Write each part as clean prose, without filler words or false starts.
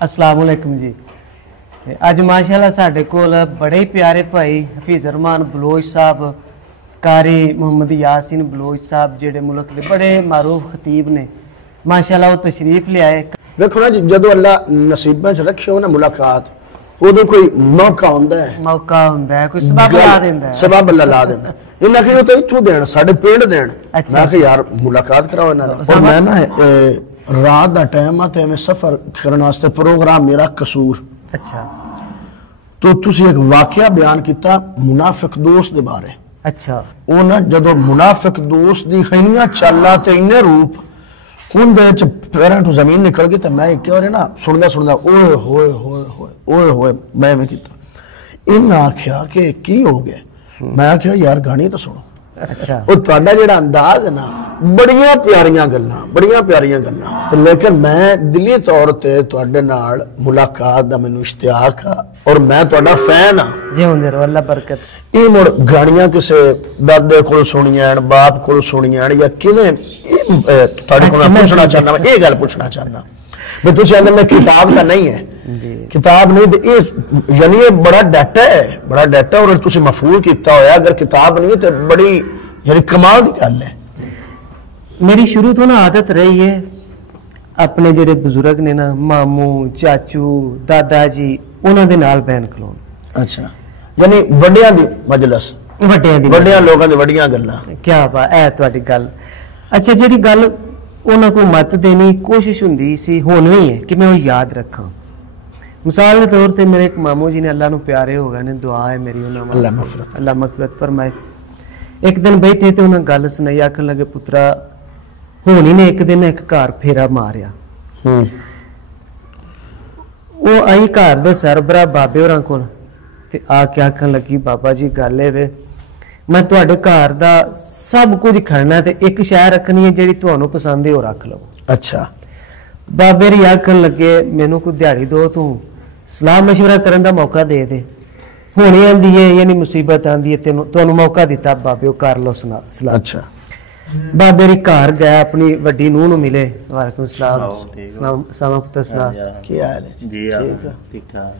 अस्सलाम वालेकुम जी। अज माशाअल्लाह साडे कोल बड़े ही प्यारे भाई हफीज रहमान बलोच साहब कारी मोहम्मद यासीन बलोच साहब जेडे मुल्क के बड़े मारूफ खतीब ने माशाअल्लाह वो तशरीफ ले आए। देखो ना जो अल्लाह नसीबां च रखे हो ना मुलाकात उदों कोई मौका हुंदा है कोई सबब ला देंदा है सबब अल्लाह ला देंदा इन्हां के तो इत्थों देण साडे पिंड देण मैं कि यार मुलाकात कराओ इन्हां नाल। और मैं ना रात दा टाइम आ ते मैं सफर करने वास्ते प्रोग्राम मेरा कसूर अच्छा तो तुसी एक वाकया बयान किया मुनाफिक दोस्त दे बारे। अच्छा वो ना जदों मुनाफिक दोस्त दी खैनियां चला ते इन्ने रूप खून दे च पैरां तो जमीन निकल गई तो मैं एक बार ना सुनदा सुनदा ओए होए होए होए ओए होए मैं भी किया इन आख्या कि की हो गया। मैं आख्या यार गानी तो सुनो। अच्छा वो तुहाडा जेड़ा अंदाज है ना बड़ियां प्यारियां गल्लां ते लेकिन मैं दिली तौर ते तुहाडे नाल मुलाकात दा मैनूं इश्तियाक आ और मैं तुहाडा फैन आ जी हुंदे रहो अल्लाह बरकत। ये मुड़ गानियां किसे दादे कोल सुनियां बाप कोल सुनियां या किवें तुहाडे कोल पूछना चाहना मैं ये गल पूछना चाहना भी तुसीं आंदे मैं किताब दा नहीं है किताब नहीं तो ये यानी ये बड़ा डाटा और तुसीं मफूल कीता होया अगर किताब नहीं तो बड़ी यानी कमाल दी गल है। मेरी शुरू तो ना आदत रही है अपने जेडे बुजुर्ग ने ना मामू चाचू दादा जी उन्हां दे नाल बयान खलोन। अच्छा यानी वड्डियां दी मजलिस वड्डियां लोकां दी वड्डियां गल्लां क्या बात है तुहाडी गल। अच्छा जेडी गल उन्हां को मत देनी कोशिश हुंदी सी हुण भी है कि मैं वो याद रखां। मिसाल के तौर पर मेरे एक मामू जी ने अल्लाह नूं प्यारे हो गए ने दुआ है मेरी अल्लाह मगफिरत फरमाए। एक दिन बैठे तो उन्हें गल सुनाई आखन लगे पुत्रा होनी ने एक दिन एक घर फेरा मारिया वो आई घर दे सरबरा बाबे होरां कोल ते आके आखन लगी बाबा जी गल है वे मैं तुहाडे घर दा सब कुछ खड़ना ते एक शै रखनी है जेड़ी तुहानूं पसंद है वो रख लो। अच्छा बाबे री आखन लगे मैनू कोई दिहाड़ी दो तू सलाह मशवरा करने का मौका दे दे होनी आंदी है यानी मुसीबत आंदी है तेनू तुहानू मौका दिता बाबे कर लो सलाह। अच्छा बाबे री घर गया अपनी वड्डी नूह नू मिले वालेकुम सलाम सलाम पुत्र सलाम क्या हाल है जी ठीक ठाक।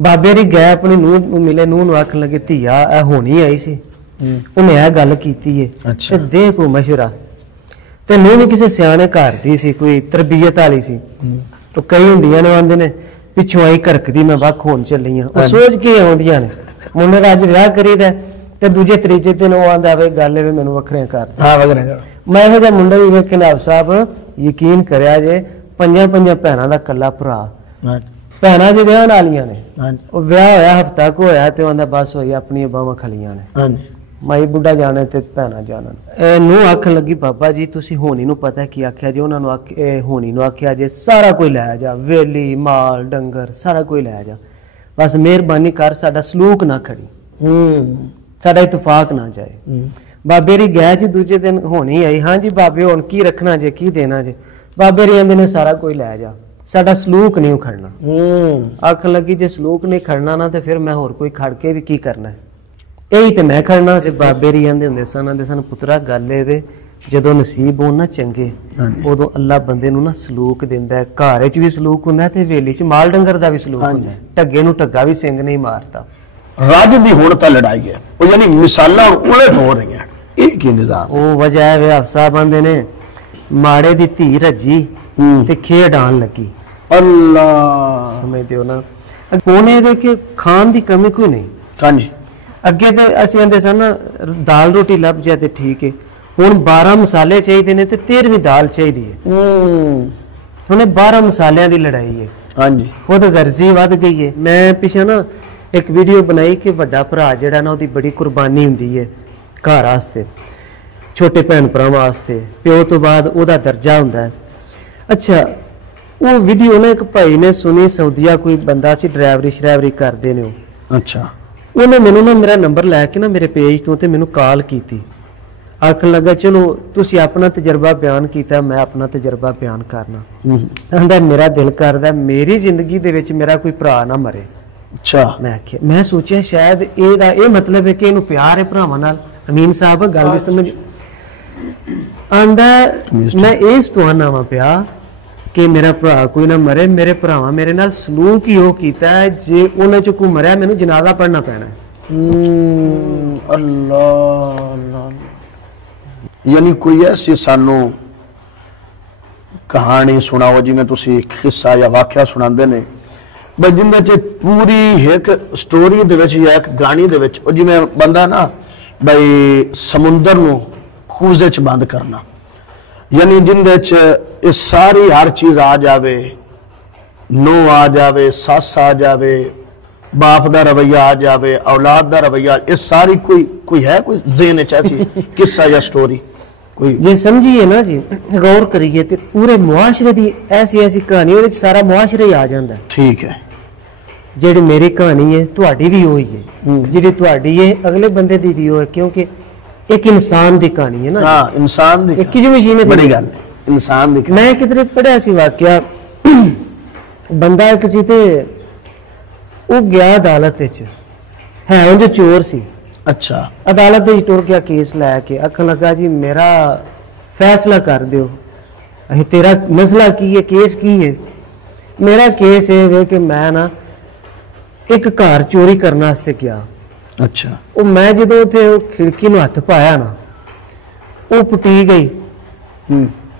बाबे री गया अपनी नूह नू मिले नूह नू आखन लगे धीया ए होनी आई सी उन्हें यह गल कीती है अच्छा दे कोई मशवरा ते नूह भी किसी सियाने घर दी सी कोई तरबियत वाली सी तो कई हुंदियां ने आंदे ने पिछों आई घरकदी मैं वख होन चली हां सोच के आउंदियां ने मुंडे दा अज विआह करीदा ते दूजे तीजे दिन वो आंदा वे गल वे मैनू वखरे कर हां वखरे कर मैं इहो जिहा मुंडा भी वेख जनाब साहब यकीन करया जे पंजां भैणां दा कल्ला भरा भैणां जे विआहण वालियां ने ओ विआह होया हफ्ता को होया ते आंदा बस होई अपनी बावां खलियां ने हां माई बुढ़ा जाने ते भैणा जाना नूं आखन लगी बाबा जी तुसी होनी नूं पता की आख्या जे उन्हां नूं होनी नूं आख्या जे सारा कोई लै जा वेली माल डंगर सारा कोई लै जा बस मेहरबानी कर साडा सलूक ना खड़ी साडा इतफाक ना जाए। बाबे री गया जी दूजे दिन होनी आई हाँ जी बाबे हुण की रखना जे की देना जे बाबे री आंदे ने सारा कोई लै जा साडा सलूक नहीं खड़ना। आखन लगी जे सलूक नहीं खड़ना ना ते फिर मैं होर कोई खड़ के भी की करना है यही तो मैं खड़ना से बाबे री आंदे हुंदे सन पुत्रा गल ए जदों नसीब होण ना चंगे उदों अल्लाह बंदे नूं ना सलूक दिंदा है घर च भी सलूक हुंदा ते वेली च माल डंगर दा भी सलूक हुंदा है ढग्गे नूं ढग्गा भी सिंग नहीं मारता। रज दी हुण तां लड़ाई है ओ यानी मिसालां उलट हो रही हैं ये की निजाम ओ वजह है वे साहब आंदे ने माड़े दी धी रजी ते खेड आण लगी अल्लाह समझदे हो ना कोने दे के खान दी कमी कोई नहीं हां जी अगे तो असं आते सन दाल रोटी लभ जाए तो ठीक है हुण 12 मसाले चाहिए ने 13वीं दाल चाहिए है हुणे 12 मसालियां दी लड़ाई है हाँ जी खुद गर्जी वध गई है। मैं पिछे ना एक वीडियो बनाई कि वड्डा भरा जिहड़ा ना उहदी बड़ी कुर्बानी हुंदी है घर वास्ते छोटे भैन भरावां वास्ते प्यो तो बाद उहदा दर्जा हुंदा है। अच्छा वो वीडियो ना एक भाई ने सुनी सऊदीया कोई बंदा सी ड्राइवरी श्राइवरी करदे ने अच्छा उन्हें मैनू ना मेरा नंबर लैके ना मेरे पेज तो मैनू कॉल की आखन लगा चलो तुसी अपना तजर्बा बयान किया मैं अपना तजर्बा बयान करना कहंदा मेरा दिल करदा मेरी जिंदगी दे विच मेरा कोई भरा ना मरे। अच्छा मैं सोचा शायद ए मतलब है कि इहनूं प्यार है भरावां नाल। अमीन साहब गल समझ आंदा मैं इस तुहाना वा पिया कि मेरा भरा कोई ना मरे, मेरे भरावां मेरे नाल सलूक ही वो कीता है, जे उन्हां चों कोई मरिया मैनूं जनाजा पढ़ना पैना है। अल्लाह अल्लाह। यानी कोई ऐसी सानू कहानी सुनाओ जिवें तुसी किस्सा या वाकया सुनांदे ने बई जिंदे च पूरी एक स्टोरी दे विच या एक गानी दे विच जिवें बंदा ना बई समुंदर नूं खूजे च बंद करना, यानी जिंदे च ये सारी हर चीज आ जावे, नूं आ जावे, सस आ जावे, बाप दा रवैया आ जावे, औलाद दा रवैया, ये सारी कोई है कोई ज़हन च ऐसी किस्सा या स्टोरी कोई जे समझिए ना जी, गौर करिए तो पूरे मुआशरे दी ऐसी ऐसी कहानी ਉਹਦੇ सारा मुआशरा ही आ जाता है। ठीक है, ਜਿਹੜੀ मेरी कहानी है ਤੁਹਾਡੀ भी वही है, ਜਿਹੜੀ ਤੁਹਾਡੀ है अगले बंदे दी भी है, क्योंकि एक इंसान दी कहानी है ना। हाँ, इंसान दी एक ही मशीन है, बड़ी गल इंसान दी। मैं किधरे पढ़िया सी वाकया, बंदा किसी ते वो गया अदालत विच, है उंदे चोर सी। अच्छा, अदालत विच टुर गया केस लैके, आखन लगा जी मेरा फैसला कर दिओ, अहीं तेरा मसला की है, केस की है। मेरा केस है कि मैं ना एक घर चोरी करने वास्ते गया। अच्छा, वो मैं जो थे खिड़की में हथ पाया ना, वो पुटी गई,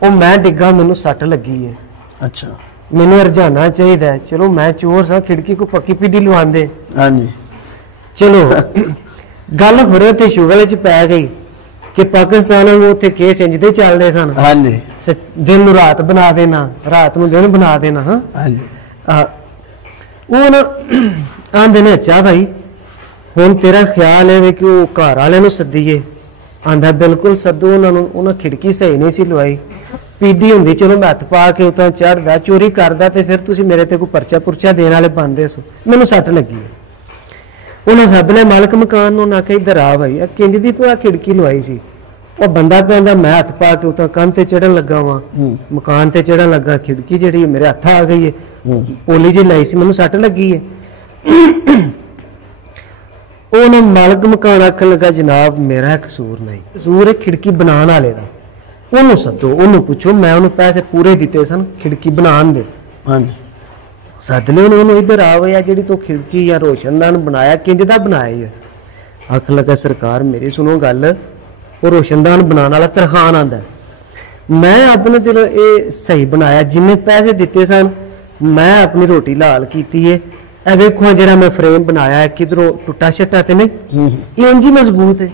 वो मैं डिग्गा, मैनू सट लगी है। अच्छा, मैनू रझाना चाहिए, चलो मैं चोर सा, खिड़की को पक्की पीडी लवांदे। हाँ जी, चलो गल होरे ते शुगल च पै गई कि पाकिस्तान में उत्थे केस इंजदे चलदे सन। हाँ जी, दिन नूं रात बना देना, रात नूं दिन बना देना। हाँ जी, वो ना आंदे ने अच्छा भाई हुण तेरा ख्याल है कि वो घर वाले नूं सद्दीए। आंदा बिल्कुल सद्दो, उन्होंने खिड़की सही नहीं सी लवाई, पीडी हुंदी चलो मैं हथ पा के उतां चढ़दा, चोरी करदा ते फिर तुसीं मेरे ते कोई परचा पुरचा देने वाले बनदे सो, मैनूं सट लगी है। उन्हें सद लिया मालक मकान नूं, आख्या इधर आ भाई, किंज दी तूं खिड़की लवाई सी? वो बंदा कहंदा मैं हथ पा के उतां कंध ते चढ़न लगा वां, मकान ते चढ़न लगा, खिड़की जिहड़ी मेरे हथ आ गई है, पोली जी लाई सी, मैनूं सट लगी है। उन्हें मालक मकान आखन लगा जनाब मेरा कसूर नहीं, कसूर है खिड़की बनाने वाले दा, उन्होंने सदो, उन्होंने पूछो, मैं उन्होंने पैसे पूरे दिते सन खिड़की बनाने दे। हाँ जी, सद लियो उन्होंने, इधर आ भैया जी तू खिड़की या रोशनदान बनाया किंज दा बनाया है? आखन लगा सरकार मेरी सुनो गल, वो रोशनदान बनाने वाला तरखान आंदा है, मैं अपने दिलों ये सही बनाया, जिन्ने पैसे दिते सन मैं अपनी रोटी लाल की है। ए वेखो जेड़ा मैं फ्रेम बनाया है किधरों टुटा शटा ते नहीं, ये इंज ही मजबूत है।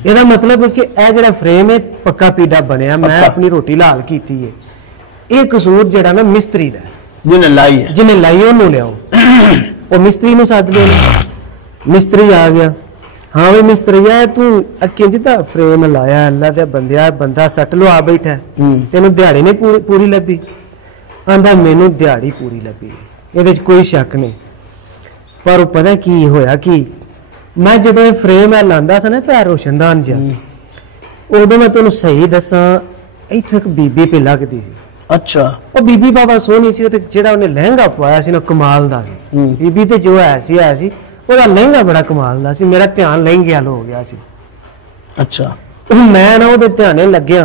ਇਹਦਾ मतलब है कि ए जेड़ा फ्रेम है पक्का पीड़ा बनया, मैं अपनी रोटी लाल की है। ये कसूर जेड़ा ना मिस्त्री दा, जिन्हें लाई है, जिन्हें लाई ओनू लियाओ, वो मिस्त्री नूं सद लिया। मिस्त्री आ गया, हाँ भाई मिस्त्री है तू किंज दा फ्रेम लाया, अल्लाह दे बंदिया बंदा सट लवा बैठा, तेनों दिहाड़ी नहीं पूरी लभी? आंदा मैनू दिहाड़ी पूरी लभी, ये कोई शक नहीं, पर पता की होया कि मैं जो फ्रेम है लांदा था ना पैर रोशनदान जा, उदों मैं तुहानूं सही दसा इत्थे एक बीबी पे लगदी सी। अच्छा, वो बीबी बाबा सोहनी सी, जेड़ा उन्हें लहंगा पाया सी ना कमाल दा सी, बीबी ते जो है सी ओहदा लहंगा बड़ा कमाल दा सी, मेरा ध्यान लहंगे वाल हो गया सी। अच्छा, मैं ना ओहदे ध्याने लग्या,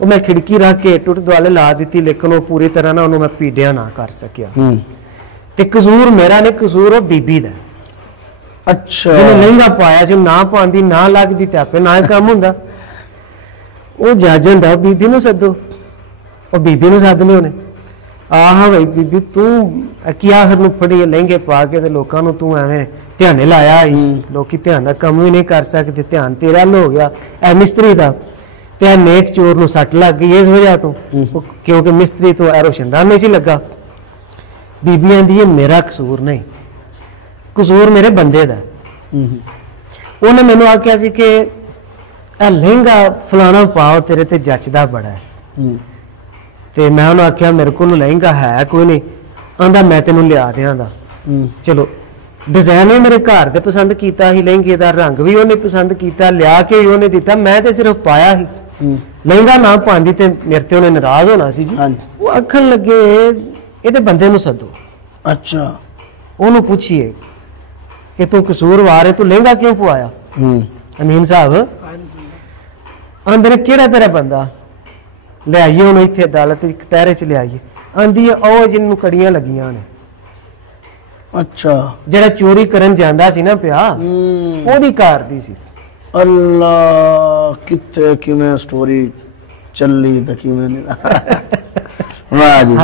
वो मैं खिड़की रख के टुट दुआले ला दी, लेकिन वो पूरी तरह ना उन्होंने मैं पीड़िया ना कर सकिया, ते कसूर मेरा नहीं, कसूर वो बीबी दा। अच्छा, लहंगा पाया सी, ना पांदी ना लगदी ते आपे ना काम हुंदा, वो जज हुंदा बीबी नूं सद्दो, वो बीबी नूं सद लिया उन्हें, आह भाई बीबी तू की आखिर नूं फड़ी लहंगे पा के ते लोकां नूं तू एवें ध्याने लाया, लोकी ध्यान दा कम भी नहीं कर सकते, ध्यान तेरे अल हो गया, ए मिस्त्री दा ते नेक चोर नूं सट लग गई इस वजह तो, क्योंकि मिस्त्री तो रोशनदान नहीं सी लगा। बीबी आंदी है मेरा कसूर नहीं, कसूर मेरे बंदे दा। उन्हें मैनू आख्या सी कि लहंगा फलाना पाओ तेरे ते जचदा बड़ा है, ते मैं उन्हें आख्या मेरे को लहंगा है कोई नहीं, आंदा मैं तेनू लिया देंगा। चलो डिजाइन भी मेरे घर से पसंद किया ही, लहंगे का रंग भी उन्हें पसंद किया, लिया के ही उन्हें दिता, मैं तो सिर्फ पाया ही, लहंगा ना पांदी ते मेरे ते उन्हें नाराज होना सी जी। वो आखन लगे ये बंदे नूं सदो। अच्छा, उन्होंने पूछिए कि तू कसूरवार है, तू लहंगा क्यों पवाया? अमीन साहब आंदे ने केड़ा तेरा बंदा? ले आइए उन्हें इत्थे अदालत कटहरे च ले आइए। ਆਂਦੀ ਉਹ ਜਿਹਨੂੰ ਕੜੀਆਂ ਲੱਗੀਆਂ ਨੇ। ਅੱਛਾ, ਜਿਹੜਾ ਚੋਰੀ ਕਰਨ ਜਾਂਦਾ ਸੀ ਨਾ ਪਿਆ, ਉਹਦੀ ਕਾਰ ਦੀ ਸੀ। ਅੱਲਾ, ਕਿੱਥੇ ਕਿਵੇਂ ਸਟੋਰੀ ਚੱਲੀ ਤੇ ਕਿਵੇਂ ਨਹੀਂ। ਵਾਹ ਜੀ।